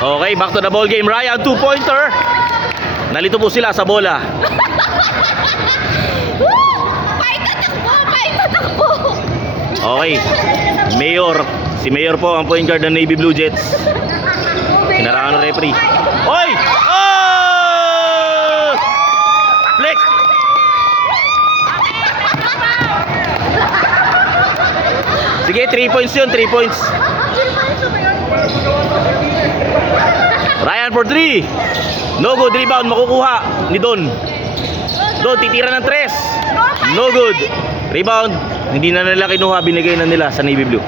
Okay, back to the ball game. Ryan, 2-pointer. Nalito po sila sa bola. Paitatakbo! Okay, Mayor. Si Mayor po ang point guard ng Navy Blue Jets. Hinarangan ng referee. Oy! Oh! Flex! Sige, 3 points yun, 3 points. Ryan for 3. No good, rebound, makukuha ni Don. Don, titira ng 3. No good. Rebound, hindi na nila kinuha, binigay na nila sa Navy Blue.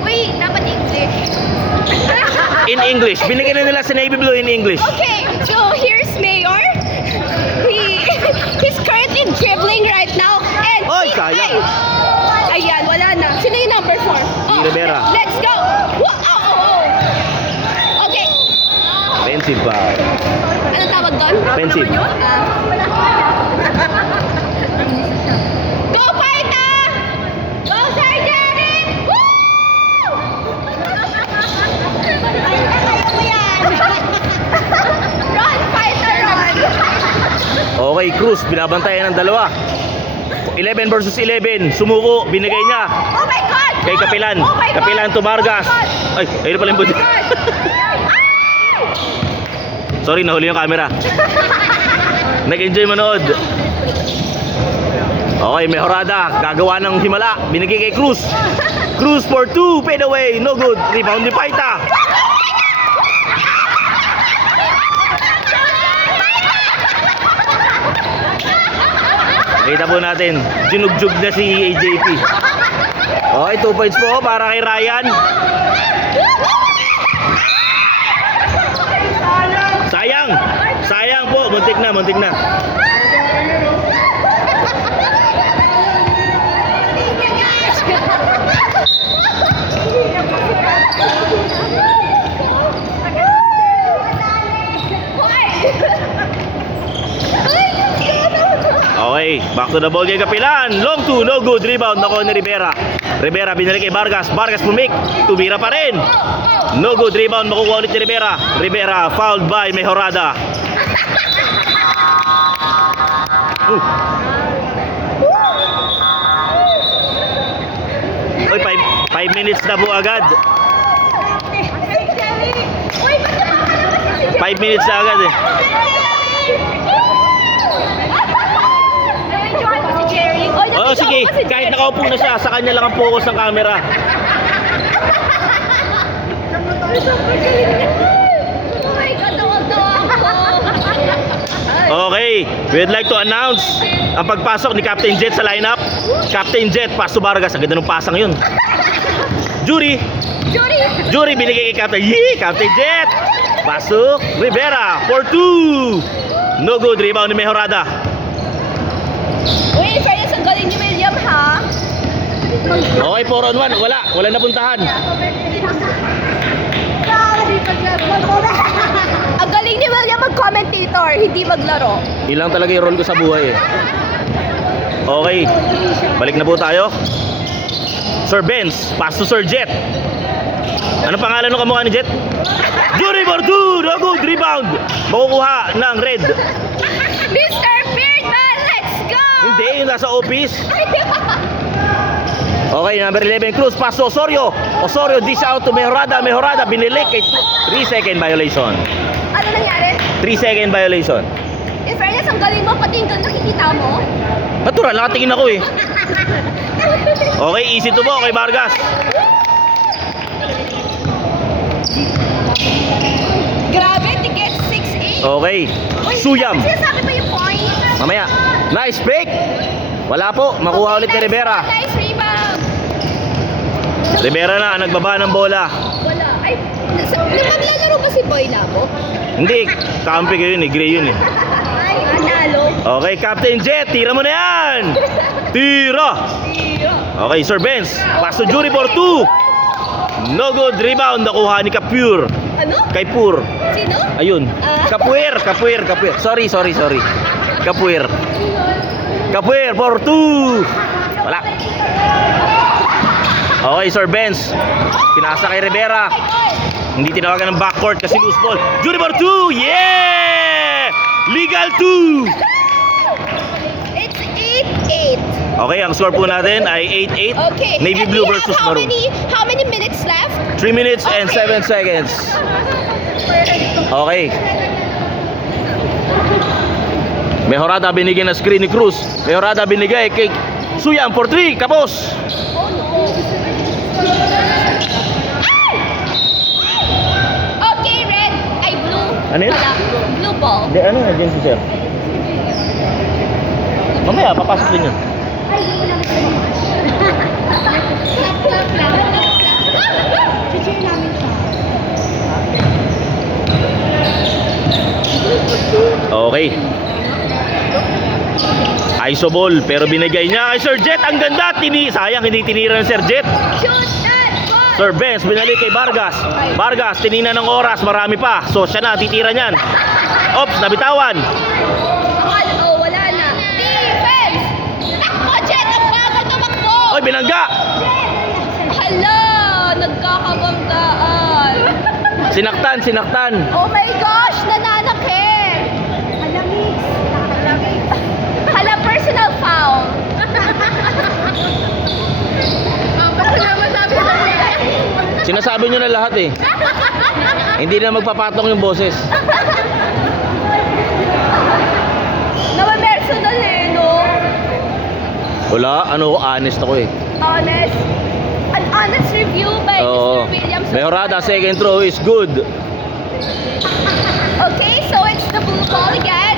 Wait, dapat English. In English, binigay na nila sa Navy Blue in English. Okay, so here's Mayor. He's currently dribbling right now. And Oy, sayang. Ayan, wala na. Sino yung number 4? Si Rivera. Let's go! Okay. Offensive pa. Ano tawag doon? Offensive. Go, Paita! Go, Sergeant! Woo! Run, Paita, run! Okay, Cruz, binabantayan ng dalawa. 11 versus 11. Sumuko, binigay niya Oh my God! kay Kapilan. Oh my God! Kapilan to Vargas. Oh my God! Ay, ayun pala yung buti. Sorry, nahuli yung camera. Nag-enjoy manood. Okay, Mejorada, gagawa ng himala. Binigay kay Cruz. Cruz for 2, fade away, no good. Rebound ni Paita. Kita po natin, ginugjug na si AJP. Okay, 2 points po para kay Ryan. Sayang! Sayang po, muntik na, muntik na. Okay, back to the ball kay Kapilan. Long 2, no good. Rebound, nakuha ni Rivera. Rivera binalik kay Vargas. Vargas pumik. Tumira pa rin. No good. Rebound, makukuha ulit ni Rivera. Rivera, fouled by Mejorada. Uy, 5 minutes na po agad. 5 minutes na agad eh. Oh, sige, kahit nakaupo na siya, sa kanya lang ang focus ng camera. Oh my God, tawa-tawa ako. Okay, we'd like to announce ang pagpasok ni Captain Jet sa lineup. Captain Jet, paso Vargas. Ang ganda ng pasang yun. Jury, binigay kay Captain. Yee, Captain Jet. Pasok, Rivera, for 2. No good, rebound ni Mejorada. Uy, kaya sa galing ni William, ha? Okay, 4 on 1. Wala napuntahan. Ang galing ni William mag-commentator, hindi maglaro. Ilang talaga yung role ko sa buhay eh. Okay, balik na po tayo. Sir Benz, pass to Sir Jet. Anong pangalan ng kamukha ni Jet? Jury for 2, no good, rebound. Makukuha ng red. Mr. Beardman, let's go! Hindi, yung nasa office. Okay, number 11, Cruz, pass to Osorio. Osorio, dish out to Mejorada. Mejorada, binilik kay 3-second violation. Ano nangyari? 3-second violation. In fairness, ang galing mo, pati yung nakikita mo. Natural, nakatingin ako eh. Okay, easy to po kay Vargas. Grabe, ticket 6-8. Okay, Suyam. Sinasabi pa yung point. Mamaya, nice break. Wala po, makuha ulit ni Rivera. Nice rebound. Rivera na, nagbaba ng bola. Wala. Ay, maglalaro ba si Boy Labo? Hindi, kampi ko yun eh, gray yun eh. Ay, analo. Okay, Captain Jet, tira mo na yan. Tira. Okay, Sir Benz, pass to Jury for 2. No good, rebound, nakuha ni Kapur. Ano? Kay Pur. Sino? Ayun. Kapuer. Sorry. Kapuer for 2. Wala. Okay, Sir Benz. Pinasa kay Rivera. Hindi tinawagan ng backcourt kasi loose ball. Jury for 2! Yeah! Legal 2! It's 8-8. Okay, ang score po natin ay 8-8. Okay. Navy and Blue we have versus Maroon. How many minutes left? 3 minutes and Okay. 7 seconds. Okay. Mejorada binigay na screen ni Cruz. Mejorada binigay kay Suyang for 3. Kapos. Oh no. Okay, red. Ay, blue. Ano yun? Wala. Blue ball. Hindi, ano na dyan si Sir? Mamaya, papasok din yun. Okay. ISO ball, pero binigay niya kay Sir Jet. Ang ganda. Sayang, hindi tinira ng Sir Jet. Shoot that ball. Sir Benz, binalik kay Vargas. Vargas, tinina ng oras, marami pa. So, siya na, titira niyan. Ops, nabitawan. Oh, wala na. Defense! Takbo, Jet! Ang bagal tumakbo! Oy, binangga. Hala! Nagkakabanggaan. Sinaktan. Oh my gosh! Nananakit! Hala, personal foul. Sinasabi nyo na lahat eh. Hindi na magpapatong yung boses. Naman personal eh, no? Wala, honest ako eh. Honest. An honest review by Oo. Mr. Williams. Mejorada, second throw is good. Okay, so it's the blue ball again.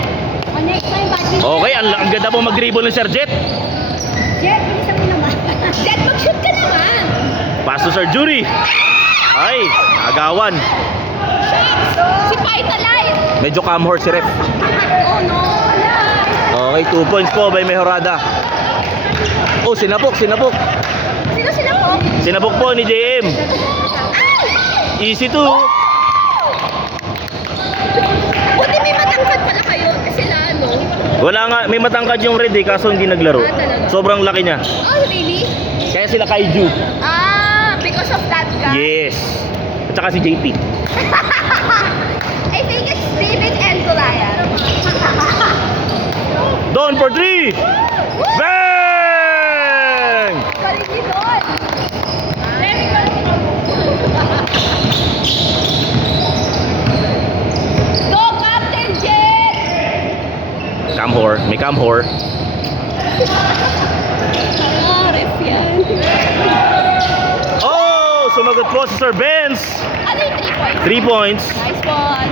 Next time, Okay, ang ganda po mag-dribble ng Sir Jet. Jet, bilisan mo naman. Jet, mag-shoot ka naman. Pass to Sir Jury. Ay, agawan. Si Paita Light. Medyo camhor si Ref. Oh no. Okay, 2 points po by Mejorada. Oh, sinapok. Sino sila po? Sinapok po ni JM. Easy to. Buti may matangkad pala kayo. Sila ano? Wala nga, may matangkad yung red eh, kaso hindi naglaro. Ah, talaga? Sobrang laki niya. Oh, really? Kaya sila Kaiju. Ah, because of that guy. Yes. At saka si JP. I think it's David and Goliath. Doon for 3. Bang! Galing ni Don. Very good. Go, Captain Jet! Camhor, may camhor. Ah, ref yan. Oh, sumagot po si Sir Benz. Ano yung 3 points? 3 points. Nice one.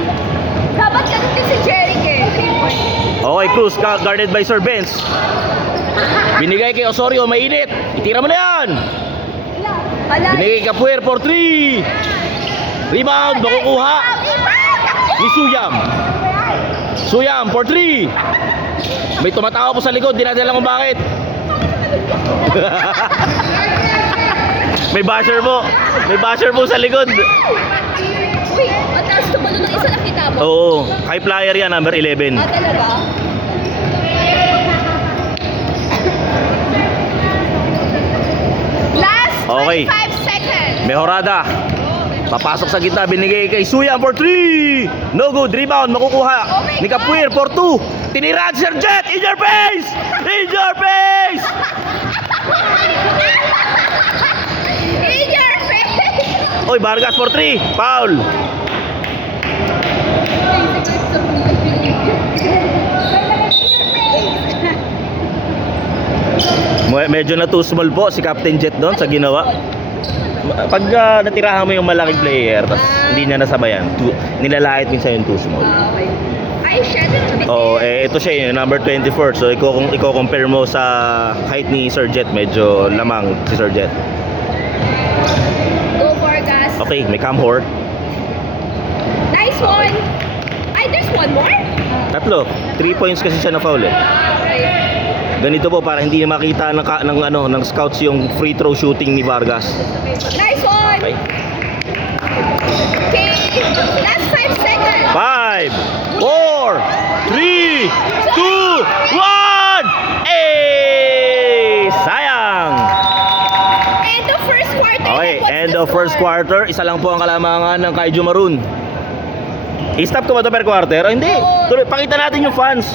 Dapat ganun din si Jeric eh. 3 points. Okay, Cruz guarded by Sir Benz. Binigay kay Osorio, mainit. Itira mo na yan. Wala. Binigay kay Capuer for 3. Rebound, makukuha ni Suyam. Suyam for 3. May tumatawa po sa likod, di natin alam kung bakit. May basher po. May basher po sa likod. Uy, mataas tumalo ng isa nakita mo? Oo, high flyer yan, number 11. Ah, talaga? Last Okay. 25 seconds. Mejorada. Papasok sa gitna, binigay kay Suyam for 3. No good, rebound, makukuha ni Capuer for 2. Tinira si Sir Jet, in your face! In your face! In your face! Oy, Vargas for 3. Foul. Medyo na too small po si Captain Jet doon sa ginawa. Pag natirahan mo yung malaking player, tapos hindi niya nasabayan, nilalait minsan yung too small. Okay. Ay, shit. Oo, ito siya yung number 24. So, i-compare mo sa height ni Sir Jet, medyo lamang si Sir Jet. Go, Vargas. Okay, may camhor. Nice one. Ay, there's one more? 3 points kasi siya na foul eh. Okay. Ganito po para hindi makita ng scouts yung free throw shooting ni Vargas. Nice one. Okay. Okay. Last 5 seconds. 5, 4, 3, 2, 1. Sayang. End of first quarter. Okay, What's end the of first quarter. Isa lang po ang kalamangan ng Kaiju Maroon. I-stop ko ba ito per quarter? Oh, hindi. Tuloy, pakita natin yung fans.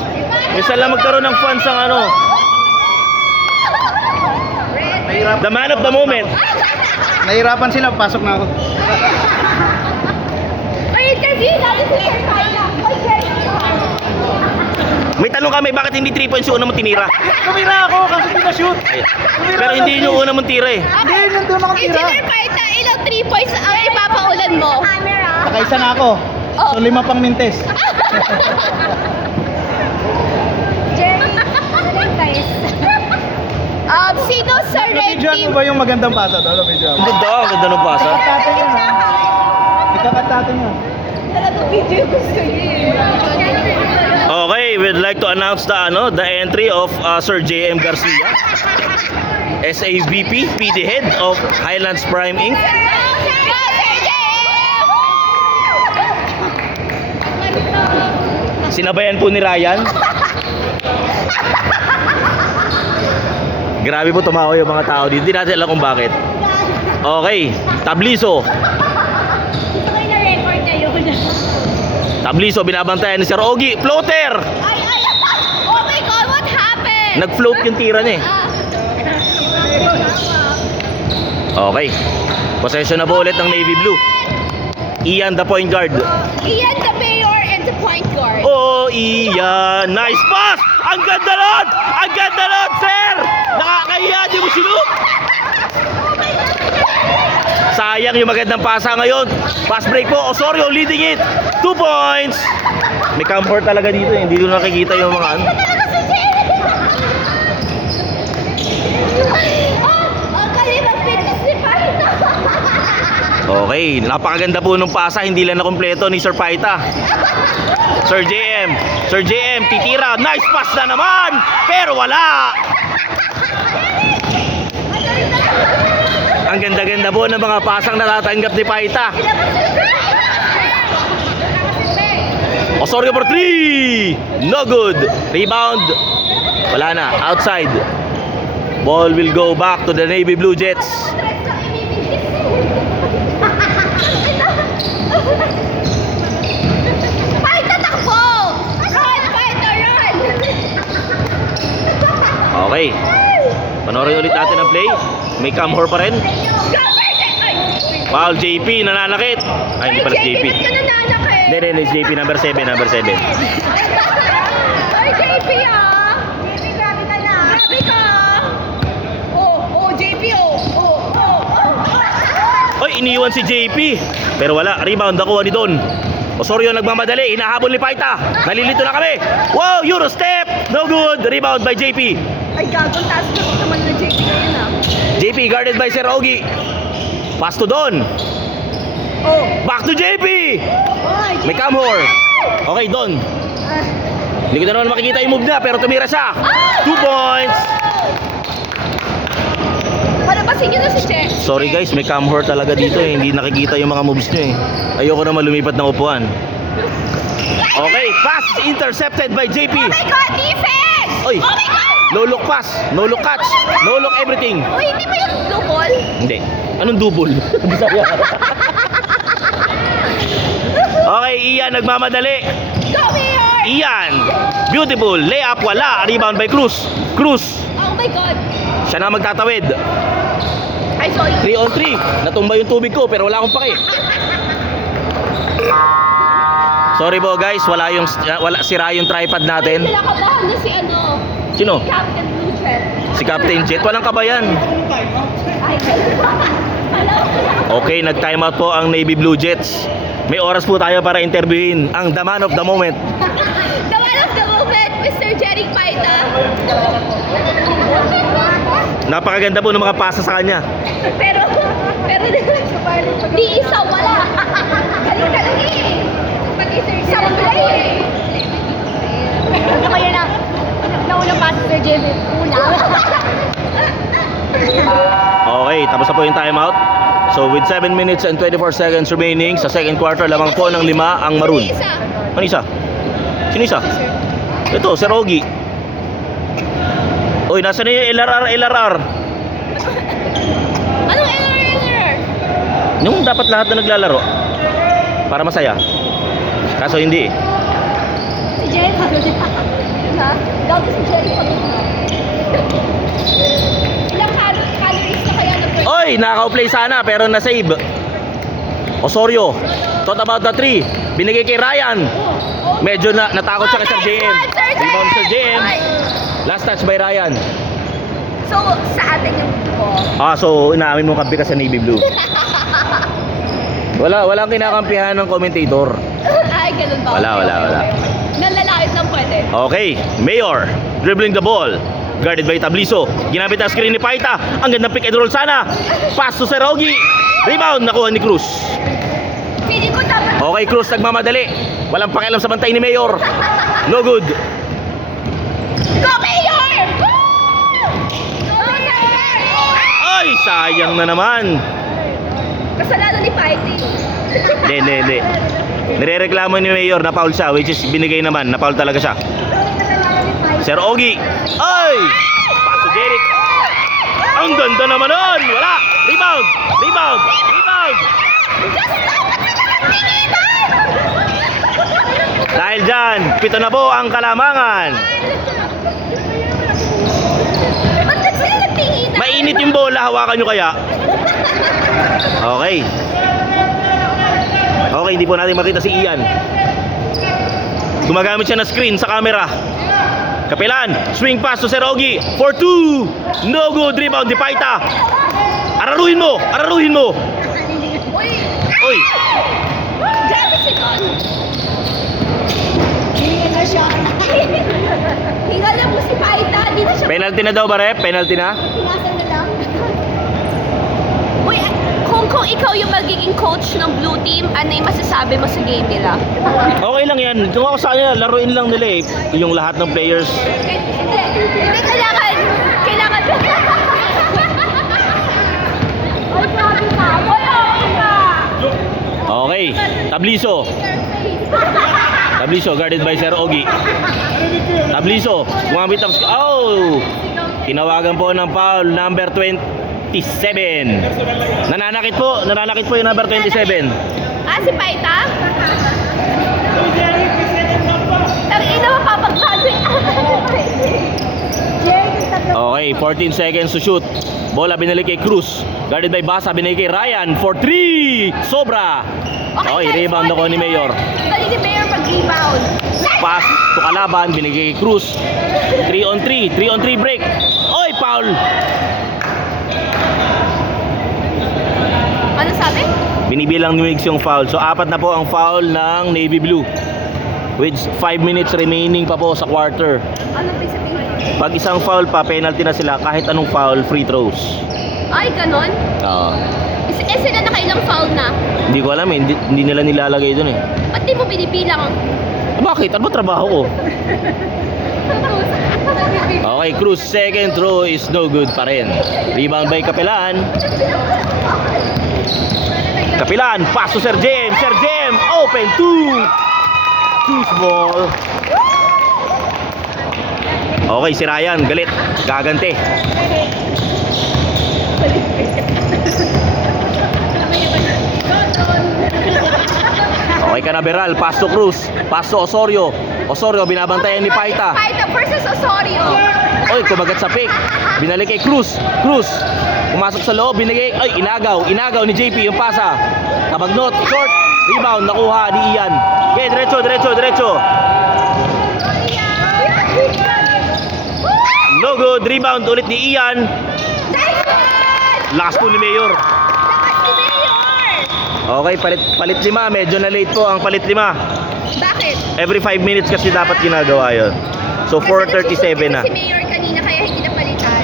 Isa lang magkaroon ng fans ang ano. The man of the moment. Nahirapan sila, pasok na ako. May interview natin si Sir Kaya. May tanong kami, bakit hindi 3 points yung una mo tinira? Tumira ako kasi hindi na-shoot. Pero hindi yung una mong tira eh. Hindi, nandun ako tira. Engineer Paita, ilang 3 points ang ipapaulan mo? Nakaisa na ako. So 5 pang mintes. Sino sa red Nabidyoan team? mo ba yung magandang pasa doon? Nabidyoan Ang mo. ganda, ang ganda ng pasa. Ikakat yun ha. Ikakat yun. Talagang video yung gusto niya. Okay, we'd like to announce the entry of Sir J.M. Garcia, SAVP, PD Head of Highlands Prime Inc. Sinabayan po ni Ryan. Grabe po tumawa yung mga tao dito. Hindi natin alam kung bakit. Okay, Tabliso. na-record niya yun. Tabliso, binabantayan ni Sir Ogie. Floater! Oh my God, what happened? Nag-float yung tira niya eh. Okay. Possession na po ulit ng Navy Blue. Ian the point guard. Ian the mayor and the point guard. Oh, Ian. Nice pass! Ang ganda nun! Ang ganda nun, sir! Nakakahiya, di mo sinuk! Sayang yung magandang pasa ngayon. Pass break po. Osorio leading it. 2 points. May comfort talaga dito eh. Hindi ko nakikita yung mga ano. Ang kalibang fitness ni Paita. Okay, napakaganda po nung pasa. Hindi lang nakumpleto ni Sir Paita. Sir JM. Sir JM, titira. Nice pass na naman. Pero wala. Ang ganda-ganda po ng mga pasang natatanggap ni Paita. Osorio for 3. No good. Rebound. Wala na. Outside. Ball will go back to the Navy Blue Jets. Paita, takbo! Run, Paita, run! Okay. Panoorin ulit natin ang play. May camhor pa rin. Foul JP, nananakit. Ay, hindi pala si JP. ba't ka nananakit? Hindi, JP number 7, number 7. Ay, JP ah! JP, grabe ka na! Grabe ka! Oh, JP oh! Oy, iniwan si JP. Pero wala, rebound nakuha ni Don. Osorio nagmamadali, hinahabol ni Paita. Nalilito na kami. Wow, Euro step. No good. Rebound by JP. Ay, gagong taas naman na JP ngayon ah. JP guarded by Sir Ogie. Pass to Don. Oh! Back to JP. Ay, May camhor. Okay, Don. Hindi ko na naman makikita yung move na, pero tumira siya. 2 points. Palabasin niyo na si Che. Sorry guys, may camhor talaga dito eh. Hindi nakikita yung mga moves nyo eh. Ayoko naman lumipat ng upuan. Okay, pass intercepted by JP. Oh my God, defense! Oy. Oh my God! No look pass, no look catch, no look everything. Uy, hindi ba yung blue ball? Hindi. Anong double? Bisaya. Okay, Ian nagmamadali. Go, Mayor! Ian, beautiful layup, wala. Rebound by Cruz. Cruz, Oh my God! siya na magtatawid. Ay, sorry. 3 on 3. Natumba yung tubig ko pero wala akong pake. Sorry po guys, wala sira yung tripod natin. Sila kabahan na si ano, Sino? Captain Blue Jet. Si Captain Jet, walang kabayan. Ay, Okay, nag-time out po ang Navy Blue Jets. May oras po tayo para interviewin ang the man of the moment. The one of the moment, Mr. Jerry Paita. Napakaganda po ng mga pasa sa kanya. Pero di isa, wala. Galing eh. Pati Sir Jerry play eh. Ano kaya na? Naunang pa si Sir Jerry. Una. Okay, tapos na po yung timeout. So with 7 minutes and 24 seconds remaining sa second quarter, lamang po ng 5 ang Maroon. Isa. Ano isa? Sino isa? Ito, Sir Ogie. Uy, nasa na yung LRR? Anong error? Yung dapat lahat na naglalaro para masaya. Kaso hindi eh. Si Jerry pagod na. Ha? Dati si Jerry pagod na. Ilang calories na kaya na Oy, nakaka-play sana pero na-save. Osorio, thought about the 3. Binigay kay Ryan. Medyo natakot siya kay Sir JM. Rebound Sir JM. Last touch by Ryan. So, sa atin yung ko. So inaamin mo kampi ka sa Navy Blue. Walang kinakampihan ng commentator. Ay, ganun ba? Wala. Nalalait lang pwede. Okay, Mayor, dribbling the ball. Guarded by Tabliso. Ginamit ang screen ni Paita. Ang gandang pick and roll sana. Pass to Serogi. Rebound, nakuha ni Cruz. Pili ko dapat. Okay, Cruz, nagmamadali. Walang pakialam sa bantay ni Mayor. No good. Go, Mayor! Go, Mayor! Ay, sayang na naman. Kasalanan ni Fighting. Hindi. Nirereklamo ni Mayor na foul siya, which is binigay naman, na foul talaga siya. Sir Ogie. Ay! Pass to Jeric. Ang ganda naman nun. Wala. Rebound. Dahil dyan, 7 na po ang kalamangan. Ba't na sila nagtingin? Mainit yung bola, hawakan nyo kaya. Okay, hindi po natin makita si Ian. Gumagamit siya ng screen sa camera. Kapilan, swing pass to Serogi for 2. No good, rebound di Paita. Araruhin mo. Oy. Grabe si Don. Hinga na siya. Hinga na po si Paita. Di na siya. Penalty na daw ba, Rep? Penalty na? Pinasan na lang. Uy, kung ikaw yung magiging coach ng blue team, ano yung masasabi mo sa game nila? Okay lang yan. Kung ako sa kanila, laruin lang nila eh. Yung lahat ng players. Hindi, kailangan. Ay, grabe ka. Wala ka. Okay, Tabliso, guarded by Sir Ogie. Tabliso, gumamit ng... Tinawagan po ng foul, number 27. Nananakit po yung number 27. Si Paita? Ang ina mo, papag-graduate. Okay, 14 seconds to shoot. Bola binalik kay Cruz. Guarded by Basa, binalik kay Ryan for 3. Sobra. Okay, rebound ako ni Mayor. Galing ni Mayor mag-rebound. Pass to kalaban, binigay kay Cruz. 3 on 3 break. Oy, foul. Ano sabi? Binibilang ni Migs yung foul. So, 4 na po ang foul ng Navy Blue. With 5 minutes remaining pa po sa quarter. Ano big sabihin? Pag isang foul pa, penalty na sila. Kahit anong foul, free throws. Ay, ganon? Sila nakailang foul na. Hindi ko alam eh. Hindi nila nilalagay dun eh. Ba't di mo binibilang? Bakit? Ano ba trabaho ko? Okay, Cruz, second throw is no good pa rin. Rebound by Kapilan. Kapilan, pass to Sir Jem. Open 2. Too small. Okay, si Ryan, galit. Gagante. Okay ka na, Beral. Pass to Cruz. Pass to Osorio. Binabantayan ni Paita. Paita versus Osorio. Oy, kumagat sa pick. Binalik kay Cruz. Pumasok sa loob, binigay. Ay, inagaw ni JP yung pasa. Kabagnot, short. Rebound, nakuha ni Ian. Okay, diretso. No good, rebound ulit ni Ian. Last po ni Mayor. Okay, palit 5. Medyo na late po ang palit 5. Bakit? Every 5 minutes kasi dapat ginagawa yun. So 4:37 na. Si Mayor kanina kaya hindi napalitan.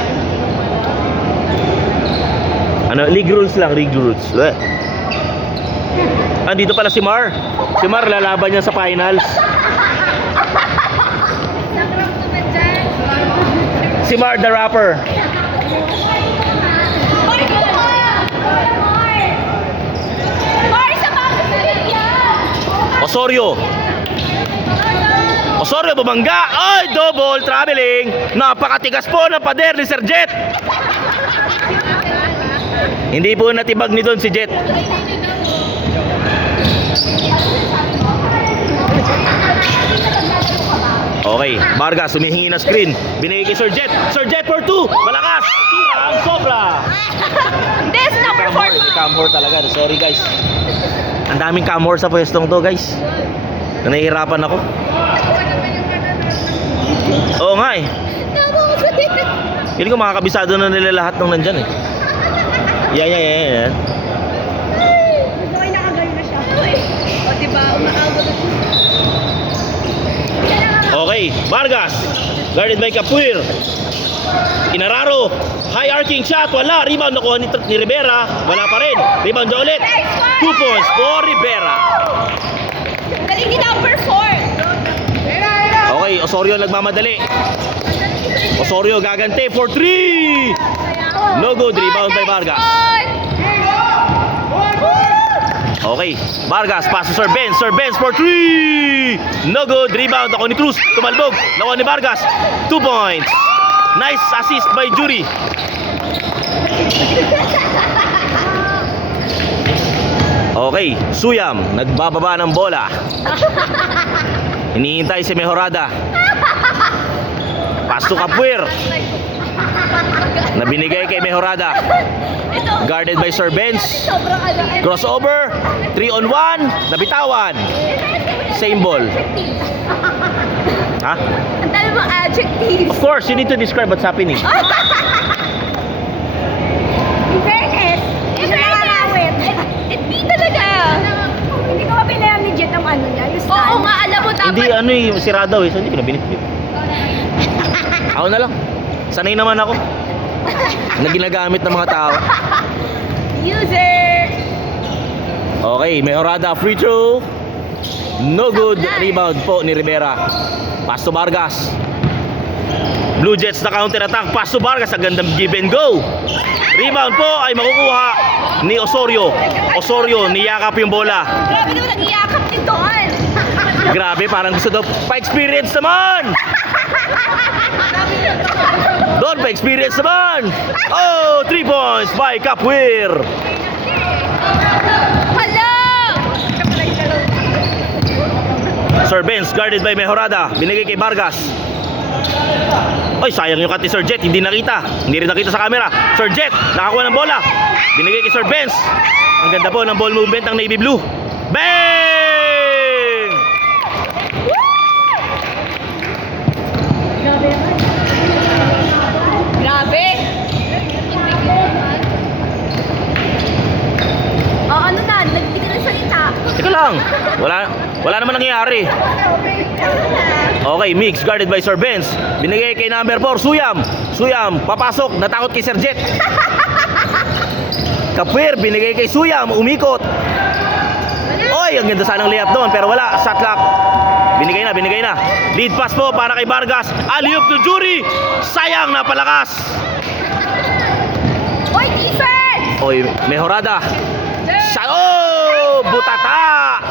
League rules lang, league rules. Andito pala si Mar. Si Mar lalaban niya sa finals. Si Mar the rapper. Osorio bumangga. Ay, double traveling. Napakatigas po ng pader ni Sir Jet. Hindi po natibag ni Don si Jet. Okay, Vargas humihingi ng screen. Binigay kay Sir Jet. Sir Jet for 2. Malakas. Tira ang sobra. This number 4. Camhor talaga. Sorry guys. Ang daming camhor sa pwestong to guys. Nahihirapan ako. Oo nga eh. Hindi ko makakabisado na nila lahat ng nandyan eh. Yan. Gusto ko nakagayo na siya. O diba, umaabot na siya. Okay, Vargas. Guarded by Capuir. Inararo. High arcing shot. Wala. Rebound nakuha ni Rivera. Wala pa rin. Rebound na ulit. 2 points for Rivera. Galing ni number 4. Okay, Osorio nagmamadali. Osorio gagante for 3. No good. Rebound by Vargas. Okay, Vargas pass to Sir Benz. Sir Benz for 3. No good. Rebound ako ni Cruz. Tumalbog. Nakuha ni Vargas. 2 points. Nice assist by Jury. Okay, Suyam nagbababa ng bola. Hinihintay si Mejorada. Pass to Capuir. Na binigay kay Mejorada. Guarded by Sir Benz. Sobrang Crossover. 3-on-1. Nabitawan. Same ball. Ha? Ang dami mong adjectives. Of course, you need to describe what's happening. In fairness, it be talaga. Hindi ko mapinayam ni Jet ang ano niya, yung stand. Oo nga, alam mo dapat. Hindi, ano eh, sira daw eh. So, hindi ko na binitbit. Ako na lang. Sanay naman ako. Na ginagamit ng mga tao. User. Okay, Mejorada free throw. No good. Rebound po ni Rivera. Pass to Vargas. Blue Jets na counter attack. Pass to Vargas. Ang gandang give and go. Rebound po ay makukuha ni Osorio. Osorio, niyakap yung bola. Grabe naman, nag-iakap din doon. Grabe, parang gusto daw pa-experience naman. Doon pa-experience naman. Oh, 3 points by Capuir. Hello! Sir Benz guarded by Mejorada. Binigay kay Vargas. Ay, sayang yung cut ni Sir Jet. Hindi nakita. Hindi rin nakita sa camera. Sir Jet, nakakuha ng bola. Binigay kay Sir Benz. Ang ganda po ng ball movement ng Navy Blue. Bang! Grabe. Oh, ano na? Hindi ka na salita. Teka lang. Wala naman nangyayari. Okay, Mix guarded by Sir Benz. Binigay kay number 4, Suyam. Suyam, papasok. Natakot kay Sir Jet. Capuir, binigay kay Suyam. Umikot. Oy, ang ganda sanang layup doon. Pero wala. Shot clock. Binigay na. Lead pass po para kay Vargas. Alley-oop to Jury. Sayang, napalakas. Oy, defense! Oy, Mejorada. Shot. Oh, butata.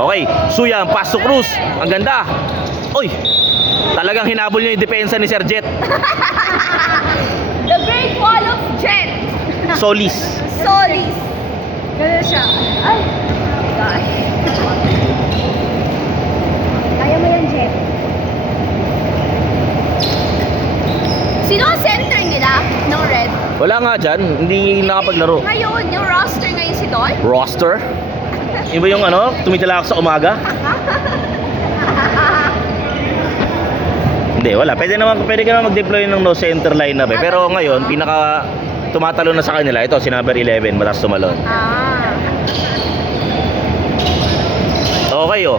Okay, Suyam, pass to Cruz. Ang ganda. Oy, talagang hinabol niya yung depensa ni Sir Jet. The Great Wall of Jet. Solis. Solis. Ganun siya. Ay, gosh. Kaya mo yan, Jet. Sino ang center nila ng Red? Wala nga dyan, hindi nakapaglaro. Ngayon, yung roster ngayon si Don? Roster? Iba yung ano, tumitala ako sa umaga? Hindi, wala. Pwede ka naman mag-deploy ng no center lineup eh. Pero ngayon, pinaka tumatalo na sa kanila. Ito, si number 11, mataas tumalon. Ah. Okay oh.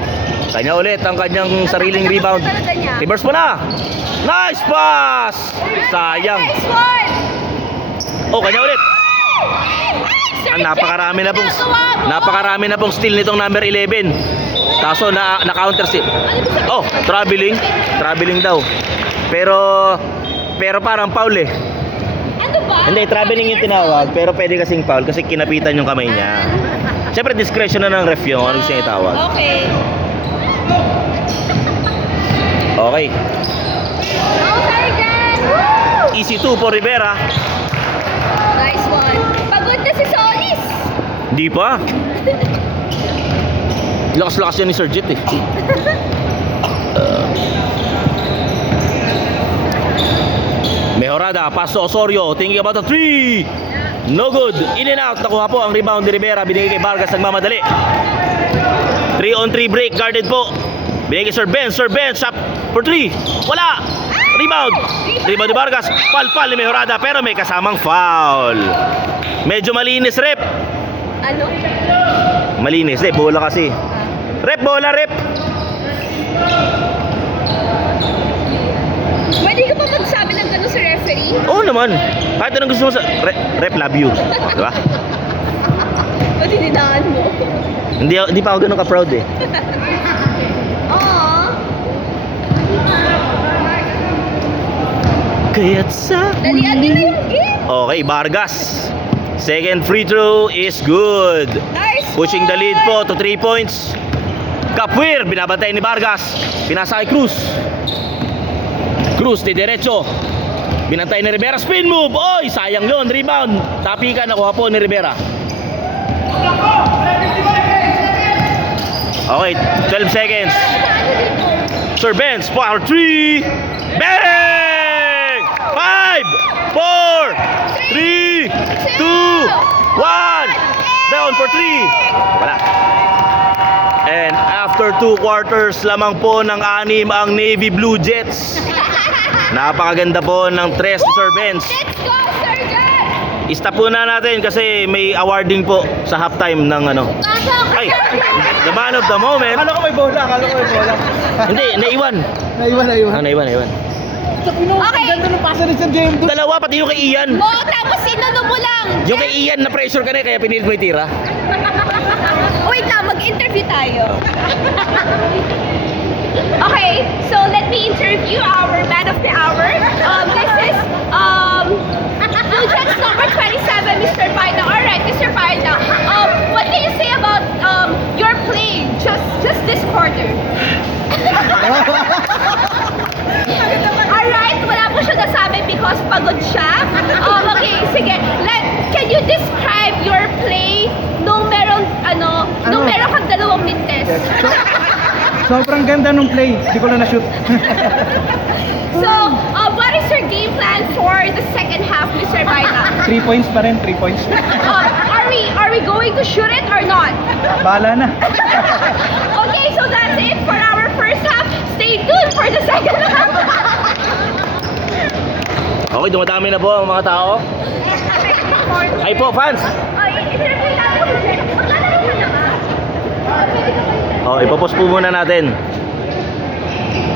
Kanya ulit ang kanyang sariling rebound. Talaga niya. Reverse mo na. Nice pass! Sayang. Nice one! Oh, kanya ulit. Napakarami na pong steal nitong number 11. Kaso na counter steal. Oh, traveling daw. Pero parang foul eh. Ano ba? Hindi, traveling yung tinawag, pero pwede kasing foul kasi kinapitan yung kamay niya. Siyempre discretion na ng ref yung ano siya itawag. Okay. Okay. Okay, Jen! Woo! Easy 2 for Rivera. Nice one. Pagod na si Solis. Di pa. Lakas-lakas yan ni Sir Jet eh. Mejorada, pass to Osorio, thinking about the 3. No good. In and out. Nakuha po ang rebound ni Rivera. Binigay kay Vargas. Nagmamadali. 3-on-3 break. Guarded po. Binigay kay Sir Ben. Sir Ben. Shot for 3. Wala. Rebound. Rebound ni Vargas. Pal-pal ni Mejorada. Pero may kasamang foul. Medyo malinis, rep. Ano? Malinis. Bola kasi. Rep, bola, rep. Pwede ka pa magsabi ng gano'n sa referee? Oo naman. Kahit anong gusto mo sa... Rep, love you. Diba? Pwede dinaan mo. Hindi pa ako ganun ka-proud eh. Aww. Kaya't sa... Dalian din na yung game. Okay, Vargas. Second free throw is good. Nice Pushing the lead one. po to 3 points. Kapwir, binabantay ni Vargas. Pinasa kay Cruz. Cruz, di derecho. Binantay ni Rivera, spin move. Oy, sayang yon, rebound. Tapikan, nakuha po ni Rivera. Okay, 12 seconds. Sir Benz, for 3. Bang! 5, 4, 3, 2, 1. Down for 3. Wala. And after 2 quarters lamang po ng 6 ang Navy Blue Jets. Napakaganda po ng tres ni Sir Benz. Let's go, Sir Jen! Stop po na natin kasi may awarding po sa halftime ng ano. Ay, the man of the moment. Akala ko may bola. Hindi, naiwan. Naiwan. Naiwan. Okay. Ang ganda ng pasa ni Sir James. Dalawa, pati yung kay Ian. Mo, tapos inano mo lang. Yung kay Ian na pressure ka na kaya pinilit mo yung tira. Wait lang, mag-interview tayo. Okay, so let me interview our man of the hour. This is Blue Jets number 27, Mr. Paida. All right, Mr. Paida. What can you say about your play just this quarter? Alright, wala po siya nasabi because pagod siya. Okay, sige. Can you describe your play nung meron kang 2 minutes? Sobrang ganda nung play. Hindi ko lang na-shoot. So, what is your game plan for the second half, Mr. Baina? 3 points pa rin. 3 points. Are we going to shoot it or not? Bahala na. Okay, so that's it for our first half. Stay tuned for the second half. Okay, dumadami na po ang mga tao. Ay po, fans. Interview natin si Jen. Maglalaro ka na ba? Oh, ipopost po muna natin.